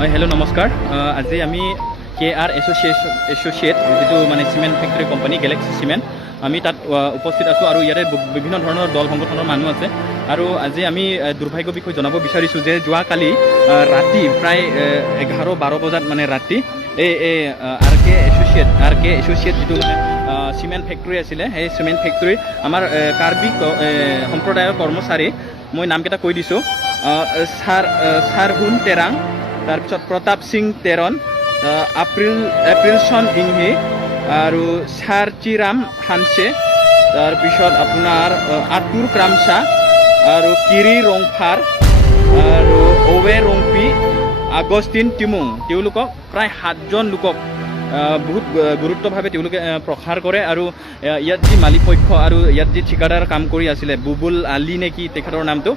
hello' নমস্কাৰ আজি আমি KR এছ'চিয়েট যিটো মানে cement factory company Galaxy cement আমি তাত উপস্থিত আছোঁ আৰু ইয়াতে বিভিন্ন ধৰণৰ দল সংগঠনৰ মানুহ আছে আৰু আজি আমি দুৰ্ভাগ্যৰ বিষয়ে জনাব বিচাৰিছোঁ যে যোৱাকালি ৰাতি প্ৰায় 11-12 বজাত মানে ৰাতি এই RK এছ'চিয়েট যিটো মানে চিমেণ্ট ফেক্টৰী আছিলে সেই চিমেণ্ট ফেক্টৰী আমাৰ কাৰ্বি সম্প্ৰদায়ৰ কৰ্মচাৰী মই নামকেইটা কৈ দিছোঁ ছাৰহুন তেৰাং তাৰপিছত প্ৰতাপ সিং তেৰণ এপ্ৰিলচন ইংহি আৰু চাৰচিৰাম হানছে তাৰপিছত আপোনাৰ আতুৰ ক্ৰামচা আৰু কিৰি ৰংফাৰ আৰু অৱে ৰংপি আগষ্টিন টিমুং তেওঁলোকক প্ৰায় 7জন লোকক বহুত গুৰুত্বভাৱে তেওঁলোকে প্ৰসাৰ কৰে আৰু ইয়াত যি মালিক পক্ষ আৰু ইয়াত যি ঠিকাদাৰ কাম কৰি আছিলে বুবুল আলী নেকি তেখেতৰ নামটো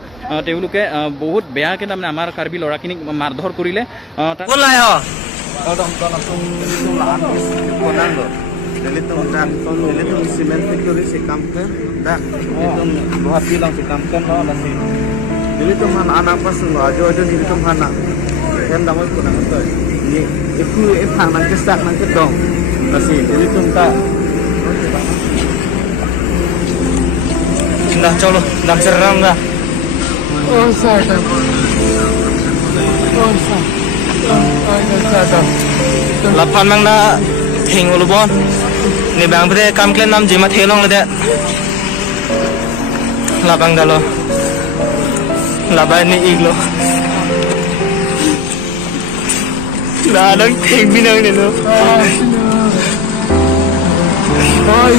তেওঁলোকে বহুত বেয়াকৈ তাৰমানে আমাৰ কাৰ্বি ল'ৰাখিনিক মাৰধৰ কৰিলে Jadi tuh semen factory si kampung dah itu buat bilang si kampung lo nasi jadi tuh mana anak pas lo aja jadi tuh mana yang dah mau ikut nang tuh ini itu phang nang kesak nang kedong nasi jadi tuh tak dah colo dah seram dah oh saya lapan mang na thing ulu bon ni bang bre kam klen nam jema thelong le de labang dalo labai ni iglo la dang thing binang ne lo oi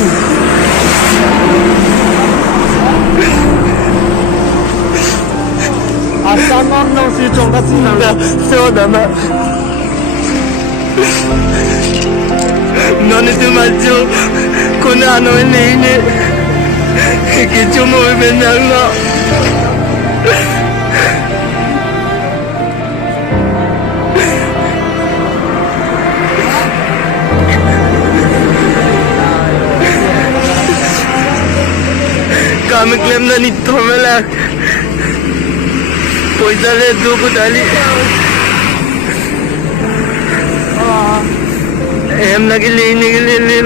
asal non si chong ka si nang da so da ma non itu maju kuna ano ini kicu mo benang lo kami klaim na nito malak poisa le dugo dali em lagi lini lini